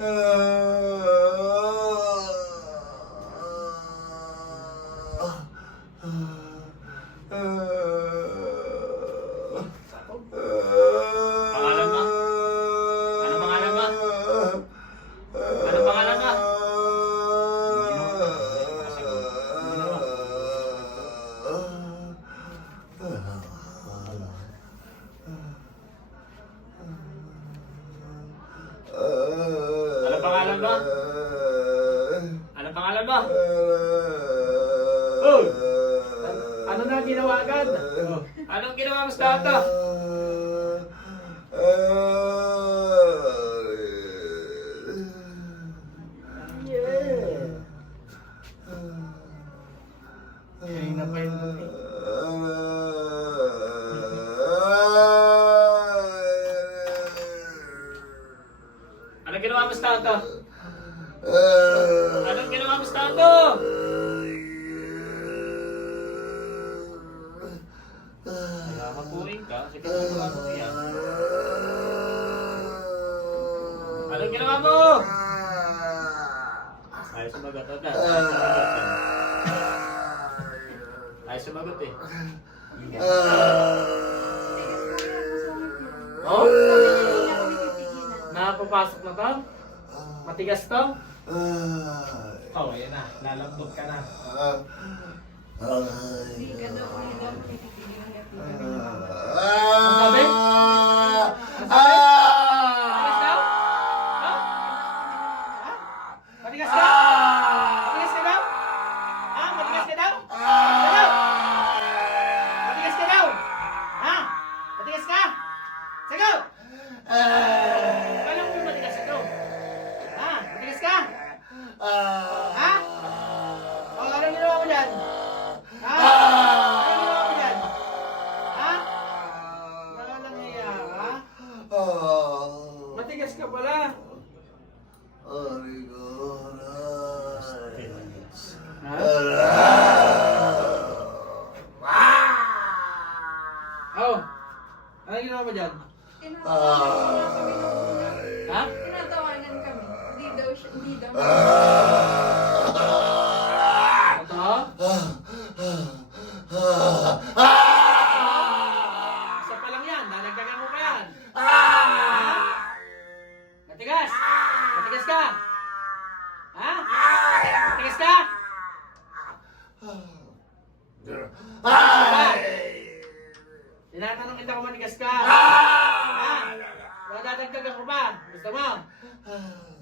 Pangalan mo? Ano pangalan mo? Ano pangalan mo? Ano pangalan mo? Ano pangalan mo? Oh! Ano na ginawa agad? Anong ginawa mo sa tato? Kanina pa yun doon eh. Anong ginawa mo sa tato? Anong ginawa mo sa tato? Mapuwing ka, sige ginawa mo yan. Anong ginawa mo? Ayaw sumagot agad. Ayaw sumagot eh. Oh? Nakapapasok na to? Matigas to? Oh, ayan na. Lalambot ka na. Hindi ka daw Ang sabi? Ang sabi? Matigas daw? Ha? Ha? Matigas ka? Matigas ka daw? Ha? Matigas ka daw? Ano? Matigas ka daw? Ha? Matigas ka? Sagot! Kala mo yung matigas ito? Ha? Matigas ka? Ha? O, anong ginawa mo dyan? Ha? Anong ginawa mo dyan? Ha? Walang hiya, ha? Matigas ka pala. Ha? Oh, anong ginawa mo dyan? Ha? Tinatawanan kami. Hindi daw siya, hindi daw. Ito? Isa pa lang yan. Dadagdagan mo pa yan. Matigas? Matigas ka? Ha? Matigas ka? Tinatanong kita kung matigas ka. Ha? Wala dadagdagan ko pa. Gusto mo?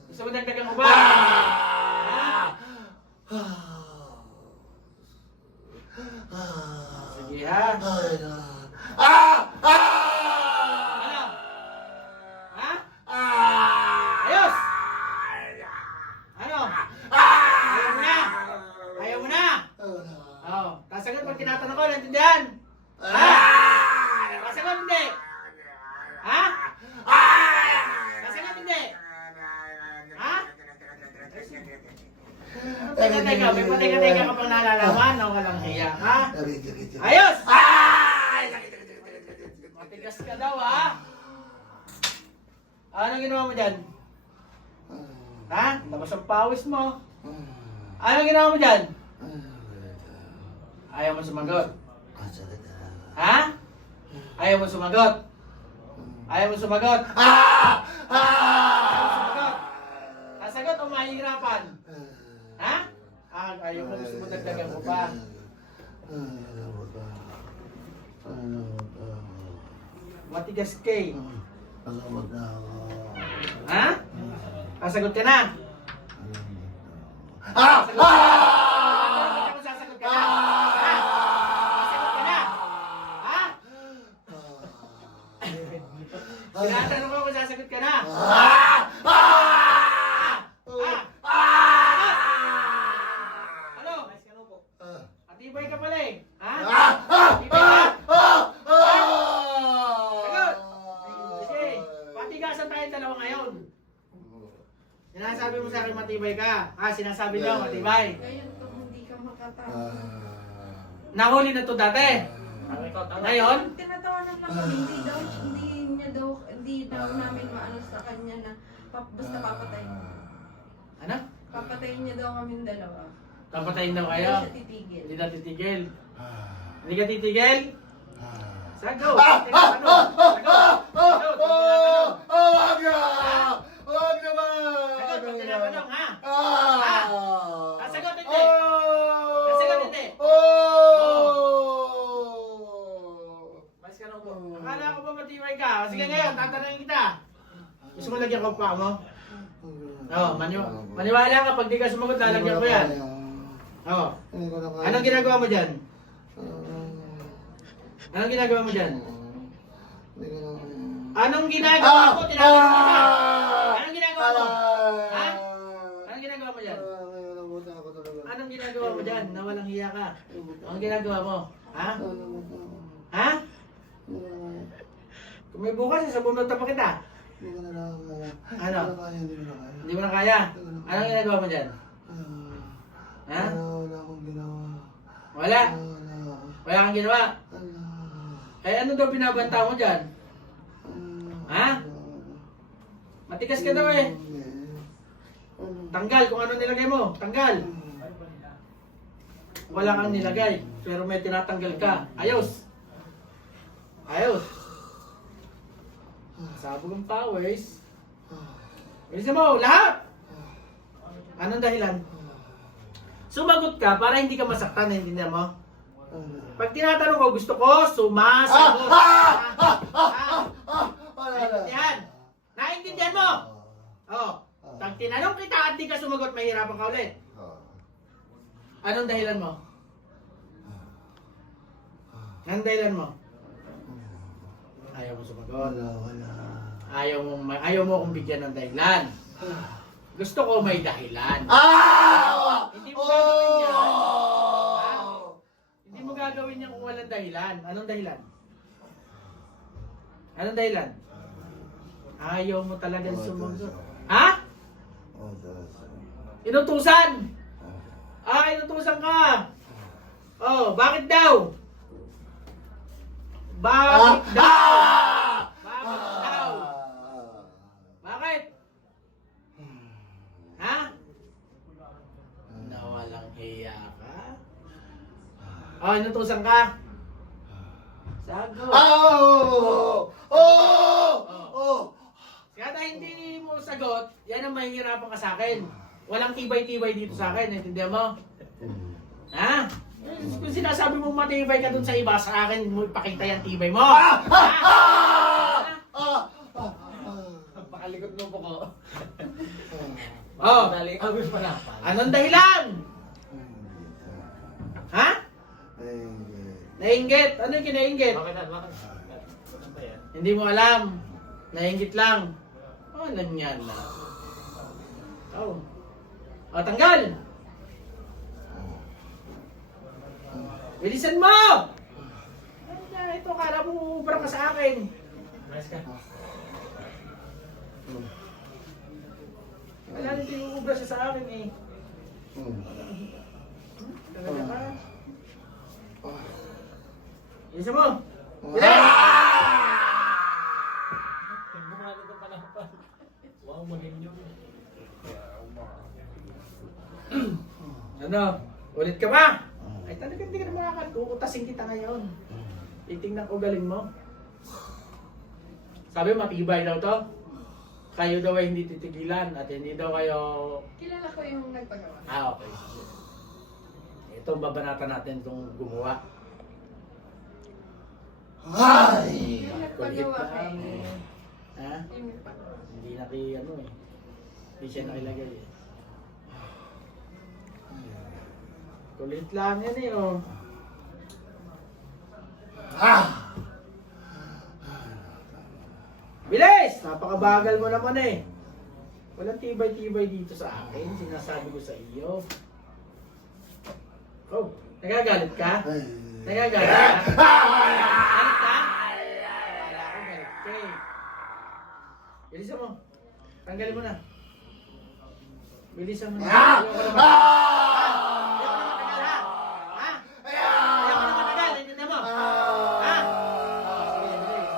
Gusto mo dagdagan ko pa? Ha? Sige ha. Ano? Ha? Ayos! Ano? Ayaw mo na? Ayaw mo na? Oo. Kasagot pag tinatanong ko, naintindihan? Ha? Kasagot hindi? Ha? Kasagot hindi? Ha? Teka, may pateka-teka ka pang nalalaman o walang hiya, ha? Ayos! Matigas ka daw, ha? Anong ginawa mo dyan? Ha? Tapos ang pawis mo. Anong ginawa mo dyan? Ayaw mo sumagot. Ha? Ayaw mo sumagot. Ayaw mo sumagot. Ayaw mo sumagot. Kasagot o mahihirapan? Ha? Ayaw mo, gusto mo dagdagan ko pa. Matigas kay. Ha? Kasagot ka na. Sasagot ka na. Ha? Sasagot ka na. Ha? Tinatanong ko kung sasagot ka na. Ano? Matibay ka pala eh. Ha? Matibay ka? Sagot! Sige, patigasan tayong dalawa ngayon. Sinasabi mo sa akin matibay ka. Sinasabi niyo matibay. Ngayon kung hindi ka makatawa. Nahuli na to dati. Ngayon? Tinatawanan lang kami. Hindi daw namin maano sa kanya na basta papatay mo. papatayin niya daw kaming dalawa. Papatayin daw Hindi kayo? siya titigil. Hindi na titigil. Hindi ka titigil? Sago! Ah! Ano? Sago! Wag na! Wag naman! Sagot, pag tinatanong, ha? Ah! Sagot, hindi! Oh! Sagot, hindi! Oh! Mas ka lang po. Akala ko ba matibay ka? Sige ngayon, tatanungin kita. Gusto mo lagyan ko pa mo? Oo, maniwala ka pag di ka sumagot, lalagyan ko yan. Oo. Hindi ko na kaya. Anong ginagawa mo dyan? Anong ginagawa mo dyan? Hindi ko na kaya. Anong ginagawa mo? Tinatanong kita. Anong ginagawa mo? Ha? Ha? Anong ginagawa mo dyan? Nangungutang ako talaga. Anong ginagawa mo dyan? Na walang hiya ka. Anong ginagawa mo? Ha? Ha? Kung may bukas, sabunod pa kita. Hindi ko na kaya. Ano? Hindi ko na kaya. Hindi mo na kaya. Anong ginagawa mo dyan? Ha? Wala akong ginawa. Wala. Wala. Wala kang ginawa. Wala. Eh ano daw binabanta mo dyan? Ha? Matigas ka daw eh. Tanggal kung ano nilagay mo. Tanggal. Wala kang nilagay. Pero may tinatanggal ka. Ayos. Ayos. Sabog ang powers. Bilisan mo, lahat! Anong dahilan? Sumagot ka para hindi ka masaktan, naintindihan mo? Pag tinatanong ko, gusto ko, sumasagot. Naintindihan? Naintindihan mo? Oo. Pag tinanong kita at di ka sumagot, mahirapan ka ulit. Anong dahilan mo? Anong dahilan mo? Ayaw mo sumagot. Wala. Ayaw mo akong bigyan ng dahilan. Gusto ko may dahilan. Hindi mo gagawin yan. Hindi mo gagawin yan kung walang dahilan. Anong dahilan? Anong dahilan? Ayaw mo talagang sumagot. Ha? Inutusan! Inutusan ka! Oh, bakit daw? Bakit daw? Bakit daw? Bakit? Ha? Nawalang hiya ka? Oh, inutusan ka? Sagot. Kaya dahil hindi mo sagot, yan ang mahihirapan ka sa akin. Walang tibay-tibay dito sa akin, naintindihan mo? Ha? Kung sinasabi mo matibay ka dun sa iba, sa akin mo ipakita yan tibay mo. Ha? Pakalikot mo po ko. Oh, Dali, abis pa na. anong dahilan? Ha? Nainggit? Ano yung kinainggit? Bakit? Ano ba yan? Hindi mo alam. Nainggit lang. Alam yan na. Oh. Oh, tanggal! Bilisan mo! Ay, ito, kala mo ubra ka sa akin. Mas ka. Wala nito yung ubra siya sa akin eh. Talaga ka? Bilisan mo! Bilis! Mukha nito pa lang pa. Wow, maginyo. Ano? Ulit ka ba? Ay talaga hindi ka na makakal. Kuutasin kita ngayon. Titingnan ko galing mo. Sabi matibay daw to. Kayo daw ay hindi titigilan at hindi daw kayo... Kilala ko yung nagpagawa. Okay. Ito ang babanatan natin itong gumawa. Yung nagpagawa kay... Ha? Yung nagpagawa. Hindi ano eh. Hindi siya nakilagay eh. Kulit lang yan eh oh. Bilis! Napakabagal mo naman eh. Walang tibay-tibay dito sa akin. Sinasabi ko sa iyo. Oh, nagagalit ka? Nagagalit ka? Galit ka? Wala akong galit ka eh. Bilisan mo. Tanggalin mo na. Bilisan mo na. Ayoko na matagal. Ayoko na matagal ha? Ha? Ayoko na matagal. Naintindihan mo? Ha? Sige, bilis.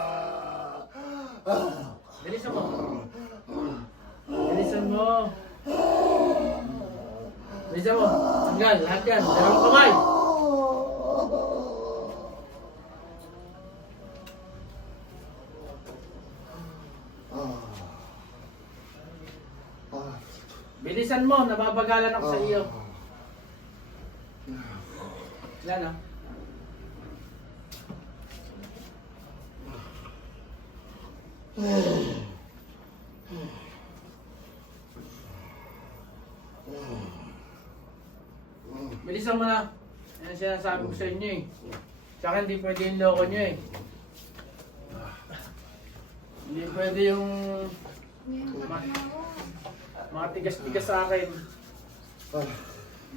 Bilisan mo. Bilisan mo. Bisa mo. Tanggal. Lahat yan. Dalawang kamay. Bilisan mo. Nababagalan ako sa iyo. Yan ah. Bilisan mo na. Yan sinasabi ko sa inyo eh. Tsaka hindi pwede yung loko nyo eh. Hindi pwede yung mga tigas-tigas sa akin.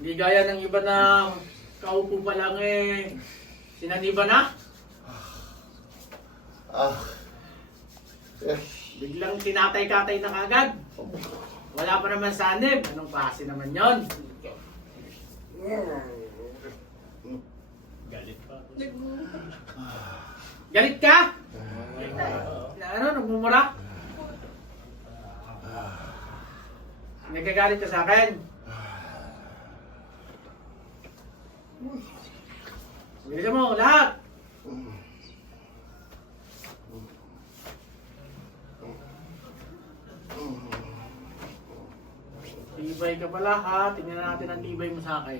Hindi gaya ng iba na kaupo pa lang eh. Sinaniba na? Biglang tinatay-katay na kagad. Wala pa naman sanib. Anong klase naman yon? Galit pa. Galit ka? Ano? Nagmumura? Nagkagalit ka sa akin? Bilisan mo, lahat! Tibay ka pala ha. Tingnan natin ang tibay mo sa akin.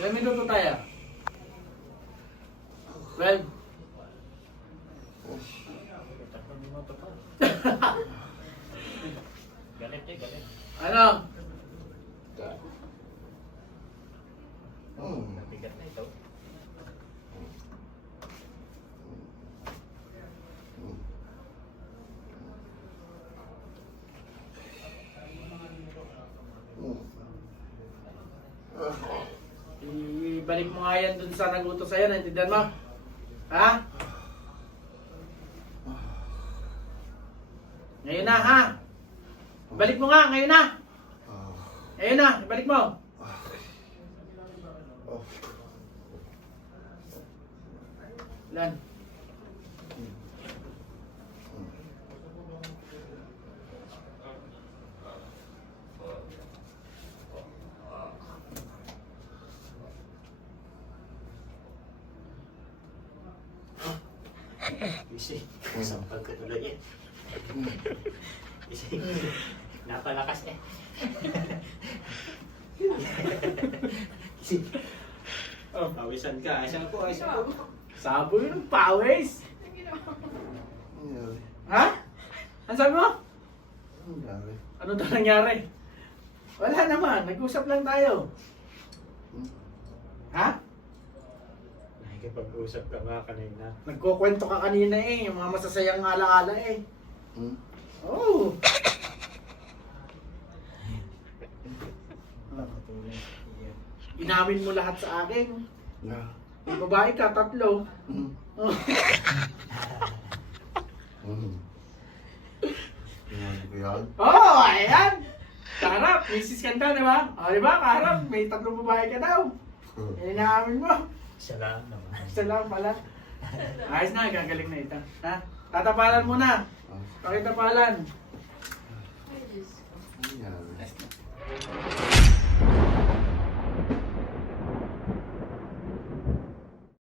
Ilang minuto tayo? 12. Tatlong minuto pa. Galit eh, galit. Ano? Nabigat na ito. Ibalik mo nga yan dun sa nagutos sa'yo, naintindihan mo? Ha? Ngayon na, ha? Balik mo nga, ngayon na! Ngayon na, ibalik mo! Lan. Isi, sampal ko tuloy eh. Isi, napalakas eh. Isi, pawisan ka. Ayos ako, ayos ako. Saboy ng pawis! Ang ginawa mo. Ha? Ano sabi mo? Nangyari. Ano daw nangyari? Wala naman, nag-usap lang tayo. Ha? Nakikipag-usap ka nga kanina. Nagkukwento ka kanina eh, yung mga masasayang alaala eh. Oh! Inamin mo lahat sa akin. Yung babae ka, 3. Oh. Oh, ayan! Kaharap, misis ka na, di ba? O, di ba? Kaharap, may 3 babae ka daw. Inamin mo. Isa lang naman. Isa lang pala. Ayos na, gagaling na ito. Ha? Tatapalan mo na. Pakitapalan. Ay, Diyos ko. Nangyari.